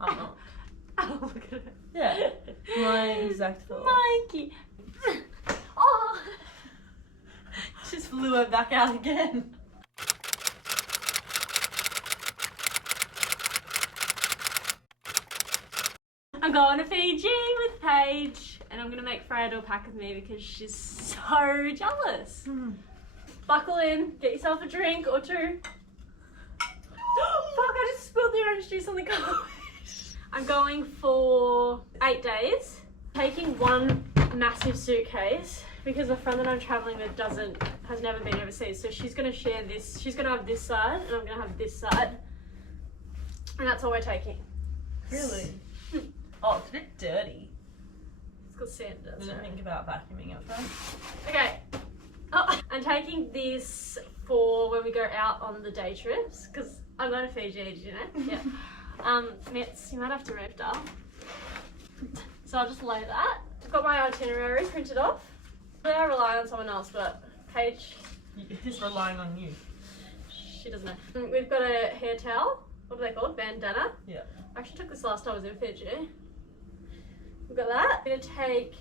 Oh, look at it. yeah. My exact thought. Mikey. Oh! Just flew her back out again. I'm going to Fiji with Paige, and I'm gonna make Frey do a pack with me because she's so jealous. Buckle in, get yourself a drink or two. Fuck, I just spilled the orange juice on the carpet. I'm going for 8 days, taking one massive suitcase because the friend that I'm traveling with has never been overseas, so she's gonna share this. She's gonna have this side, and I'm gonna have this side, and that's all we're taking. Really? Oh, it's a bit dirty. It's got sand. Didn't think about vacuuming it first. Okay. Oh, I'm taking this for when we go out on the day trips because I'm going to Fiji, did you know? Yeah. Mitts, you might have to move down. So I'll just lay that. I've got my itinerary printed off. I rely on someone else, but Paige. He's relying on you. She doesn't know. We've got a hair towel. What are they called? Bandana. Yeah. I actually took this last time I was in Fiji. We've got that. I'm gonna take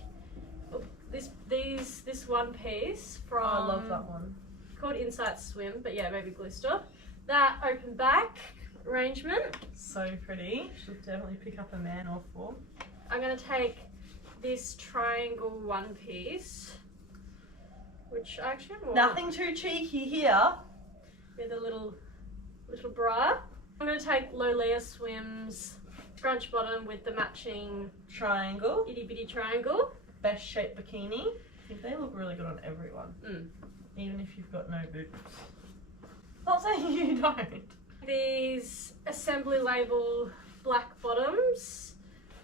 this one piece from. Oh, I love that one. Called Insight Swim, but yeah, maybe Glister. That open back arrangement. So pretty. She'll definitely pick up a man or four. I'm gonna take this triangle one piece, which I actually have more. Nothing too cheeky here. With a little bra. I'm gonna take Lolea Swims scrunch bottom with the matching Triangle. itty bitty triangle. Best shaped bikini. I think they look really good on everyone. Even if you've got no boobs. Not saying you don't. These assembly label black bottoms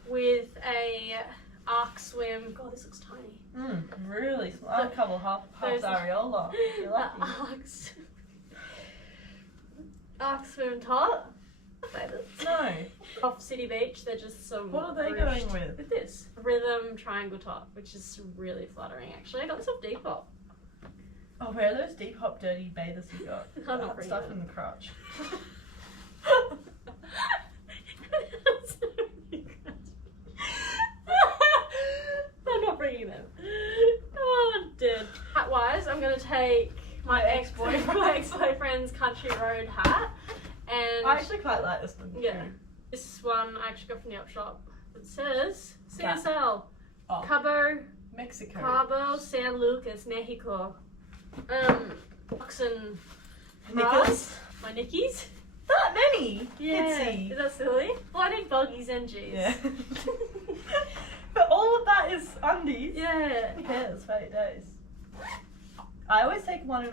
with a arc swim. God, this looks tiny. Really small. I'd cover half areola. You're lucky. Arc swim top. No. Off City Beach, they're just some. What are they going with? With this rhythm triangle top, which is really flattering. Actually, I got this off Depop. Oh, where are those deep hop dirty bathers you got? I'm not That stuff bringing in the crotch. I'm not bringing them. Oh, I'm dead. Hat-wise, I'm gonna take my ex-boyfriend's Country Road hat. And I actually quite like this one. Yeah. This one I actually got from the op shop. It says Yeah. CSL. Oh. Cabo Mexico. San Lucas, Mexico. Oxen. Knickers? My Nickies. That many? Yeah. Fitzy. Is that silly? Well, I need boggies and G's. Yeah. But all of that is undies. Yeah. Who cares? 8 days. I always take one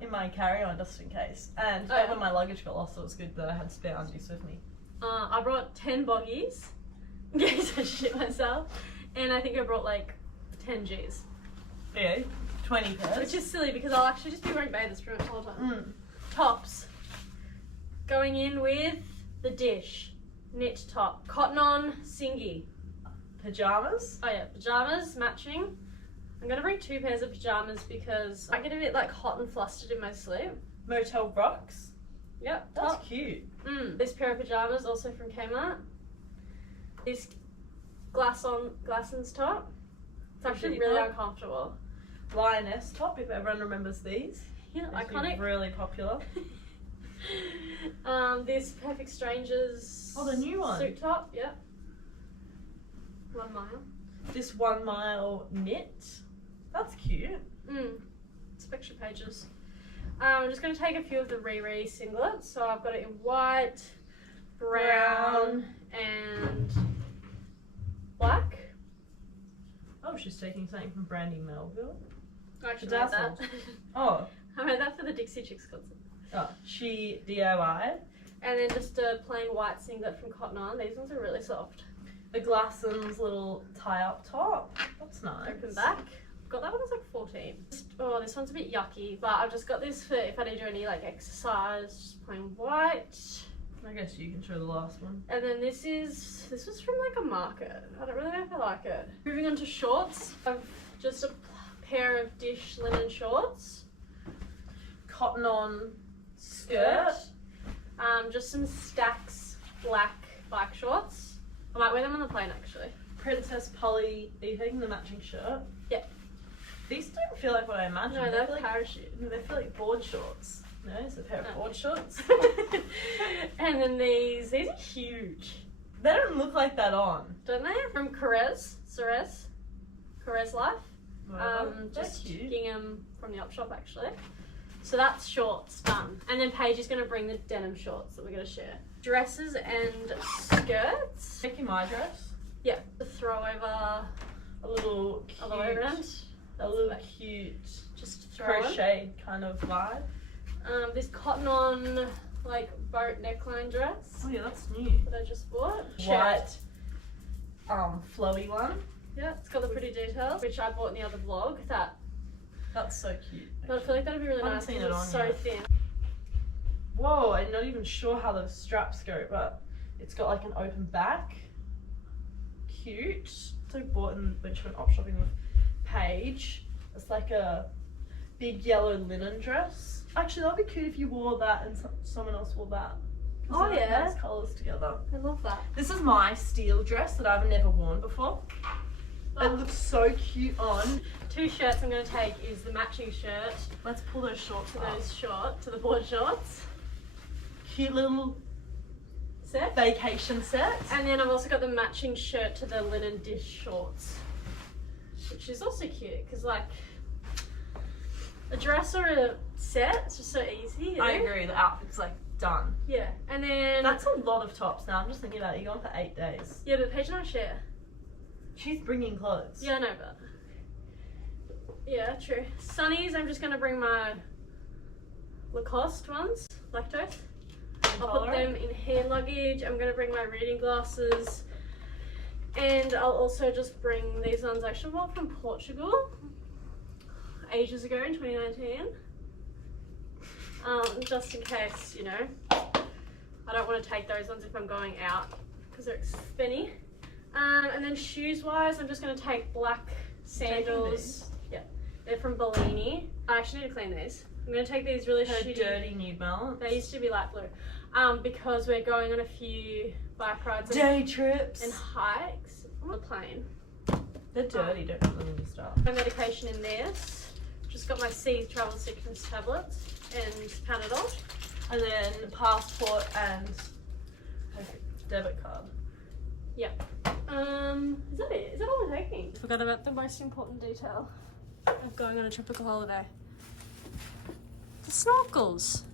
in my carry-on just in case. And when my luggage got lost, it was good that I had spare undies with me. I brought 10 boggies in case I shit myself. And I think I brought like 10 G's. Yeah, 20 pairs. Which is silly because I'll actually just be wearing bathers pretty much all the time. Tops. Going in with the dish. Knit top. Cotton on, singy. Pajamas? Oh yeah, pajamas, matching. I'm gonna bring 2 pairs of pajamas because I get a bit like hot and flustered in my sleep. Motel rocks? Yep, That's top. cute. This pair of pajamas also from Kmart. This Glassons top. It's actually really uncomfortable. Lioness top, if everyone remembers these. Yeah, These iconic. Really popular. This Perfect Strangers. Oh, the new one. Suit top, yep. 1 mile. This 1 mile knit. That's cute. It's picture pages. I'm just going to take a few of the Riri singlets. So I've got it in white, brown, and black. Oh, she's taking something from Brandy Melville. I actually made that. Oh. I made that for the Dixie Chicks concert. Oh, she DIY. And then just a plain white singlet from Cotton On. These ones are really soft. The Glassons little tie-up top. That's nice. Open back. Got that one, was like 14. Oh, this one's a bit yucky, but I've just got this for if I need to do any like exercise, just plain white. I guess you can show the last one. And then this was from like a market. I don't really know if I like it. Moving on to shorts. I've just a pair of dish linen shorts. Cotton On skirt. Just some Stacks black bike shorts. I might wear them on the plane actually. Princess Polly, are you taking the matching shirt? Yeah. These don't feel like what I imagined. No, they're like parachute. No, they feel like board shorts. No, it's a pair of board shorts. And then these are huge. They don't look like that on. Don't they? From Carez Life. Just cute. gingham from the op shop actually. So that's shorts done. And then Paige is going to bring the denim shorts that we're going to share. Dresses and skirts. Making my dress. Yeah, the throw over A little cute. A little cute. Just throw Crochet kind of vibe. This cotton on like boat neckline dress Oh yeah, that's new. that I just bought. White, flowy one. Yeah, it's got the pretty details, which I bought in the other vlog. That's so cute. But I feel like that'd be really I haven't nice seen because it it's on so yet. thin. Whoa, I'm not even sure how the straps go, but it's got like an open back. Cute. So I bought when she went op shopping with Paige. It's like a big yellow linen dress. Actually, that'd be cute if you wore that and someone else wore that. Oh They're yeah, nice colours together. I love that. This is my steel dress that I've never worn before. It looks so cute on. 2 shirts I'm going to take is the matching shirt Let's pull those shorts to up. the board shorts Cute little set. vacation set. And then I've also got the matching shirt to the linen dish shorts, which is also cute because like a dress or a set, it's just so easy. You know? I agree, the outfit's like done. Yeah, and then That's a lot of tops now. I'm just thinking about it. You're going for 8 days. yeah, but Paige and I share. She's bringing clothes. Yeah, I know, but yeah, true. Sunnies, I'm just gonna bring my Lacoste ones, lactose. I'll put them in hand luggage. I'm gonna bring my reading glasses, and I'll also just bring these ones I actually bought from Portugal ages ago in 2019. Just in case, you know, I don't want to take those ones if I'm going out because they're expensive. And then shoes wise, I'm just going to take black sandals. Yeah, they're from Bellini. I actually need to clean these. I'm going to take these really shitty, dirty New Balance. they used to be light blue, because we're going on a few bike rides Day trips. and hikes on the plane. They're dirty, don't put them in your stuff. My medication in this. Just got my C travel sickness tablets and Panadol. And then passport and debit card. Yeah. Is that it? Is that all we're taking? Forgot about the most important detail of going on a tropical holiday. The snorkels.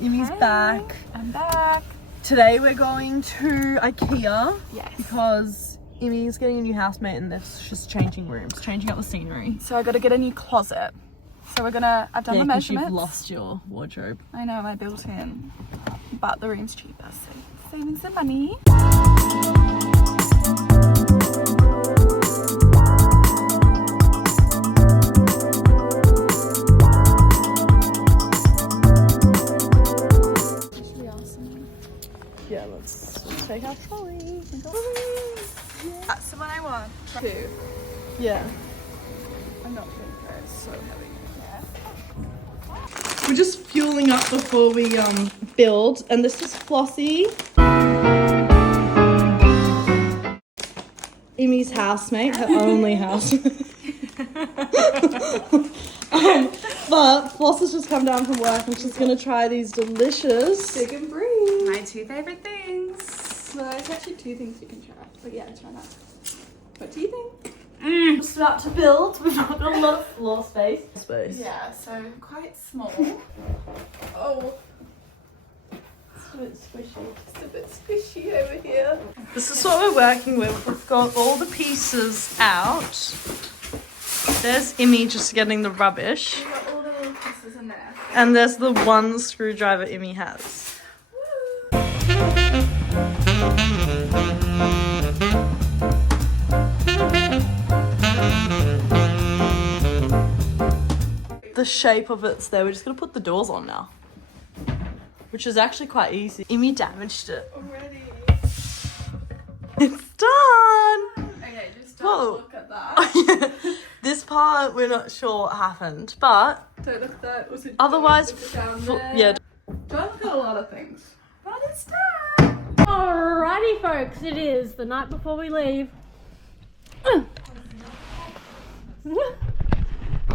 Yumi's back. I'm back. Today we're going to Ikea. Yes. Because Yumi's getting a new housemate and they're just changing rooms, changing up the scenery. So I got to get a new closet. So I've done the measurements. You've lost your wardrobe. I know, my built-in. But the room's cheaper, so saving some money. Yeah, let's take our trolley. That's the one I want. 2. Yeah. I'm not feeling for it. It's so heavy. Yeah. We're just fueling up before we build, and this is Flossie. Amy's housemate, her only housemate. But Floss has just come down from work and she's gonna try these delicious Big and brie. My 2 favorite things. Well, there's actually 2 things you can try. But yeah, try that. What do you think? Just about to build. We've not got a lot of floor space. Yeah, so quite small. Oh, It's a bit squishy. it's a bit squishy over here. This is what we're working with. We've got all the pieces out. There's Imi just getting the rubbish. We got all the This is a mess. And there's the one screwdriver Imi has. The shape of it's there. We're just gonna put the doors on now, which is actually quite easy. Imi damaged it. Already. It's done. Okay, just Whoa. don't look at that. This part we're not sure what happened, but Don't look at that. Also, otherwise, don't look down fu- there. yeah. Don't look at a lot of things. But it's done. Alrighty, folks, it is the night before we leave.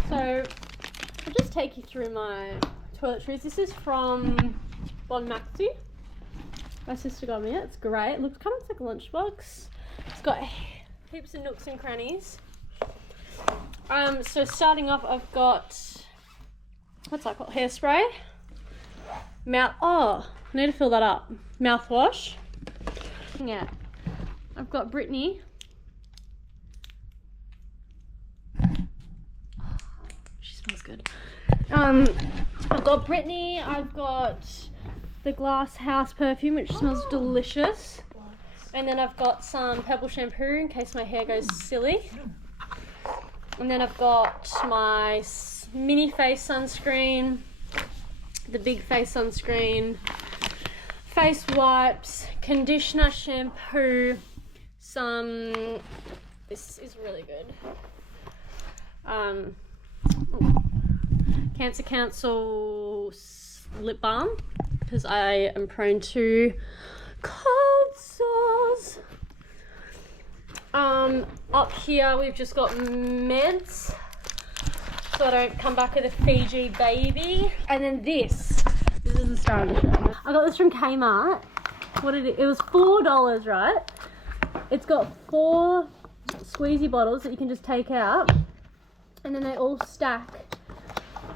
So, I'll just take you through my toiletries. This is from Bon Maxi. My sister got me it. It's great. It looks kind of like a lunchbox. It's got heaps of nooks and crannies. So starting off, I've got, what's that called? Hairspray. I need to fill that up. Mouthwash. Yeah. I've got Brittany. She smells good. I've got Brittany. I've got the Glass House perfume, which smells delicious. And then I've got some purple shampoo in case my hair goes silly. And then I've got my mini face sunscreen, the big face sunscreen, face wipes, conditioner, shampoo, this is really good, Cancer Council lip balm, because I am prone to cold sores. Up here we've just got meds so I don't come back with a Fiji baby. And then this is the star of the show. I got this from Kmart. It was $4, right? It's got 4 squeezy bottles that you can just take out, and then they all stack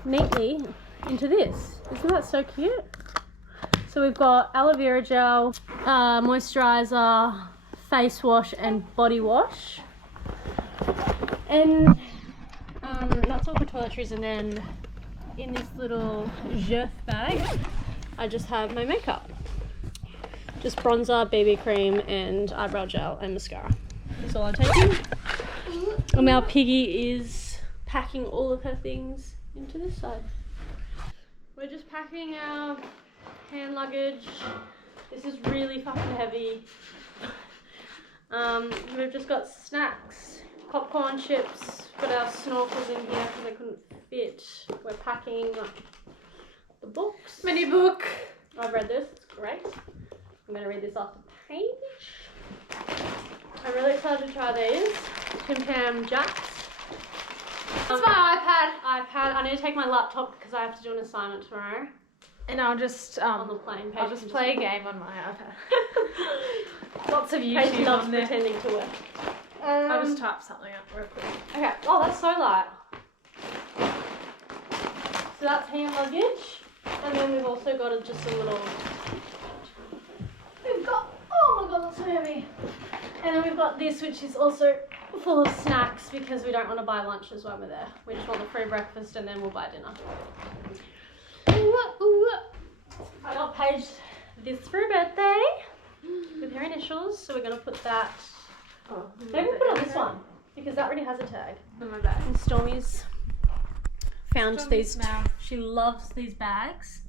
neatly into this. Isn't that so cute? So we've got aloe vera gel, moisturizer, face wash and body wash, and that's all for toiletries. And then in this little Jeff bag I just have my makeup, just bronzer, BB cream and eyebrow gel and mascara. That's all I'm taking. And now Piggy is packing all of her things into this side. We're just packing our hand luggage. This is really fucking heavy. We've just got snacks, popcorn, chips, got our snorkels in here because they couldn't fit. We're packing the books. Mini book. I've read this, it's great. I'm going to read this off the page. I'm really excited to try these. Tim Tam Jacks. It's my iPad. I need to take my laptop because I have to do an assignment tomorrow. And I'll just On the plane. I'll just play a game on my iPad. Lots of Paige YouTube loves on there. pretending to work. I'll just type something up real quick. Okay. Oh, that's so light. So that's hand luggage, and then we've also got just a little. We've got. Oh my god, that's so heavy. And then we've got this, which is also full of snacks because we don't want to buy lunches when we're there. We just want the free breakfast, and then we'll buy dinner. I got Paige this for her birthday with her initials, so we're gonna put that. Oh, Maybe we'll put it on this one because that already has a tag. in my bag. And Stormy's found Stormy's these. now. She loves these bags.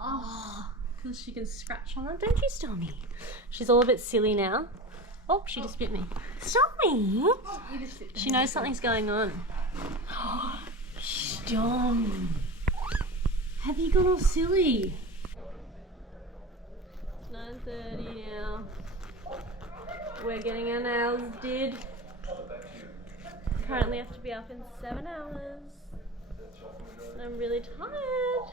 Oh, because she can scratch on them, don't you, Stormy? She's all a bit silly now. Oh, she just bit me. Stormy! She knows something's going on. Storm! Have you got all silly? It's 9:30 now. We're getting our nails did. Currently have to be up in 7 hours. And I'm really tired.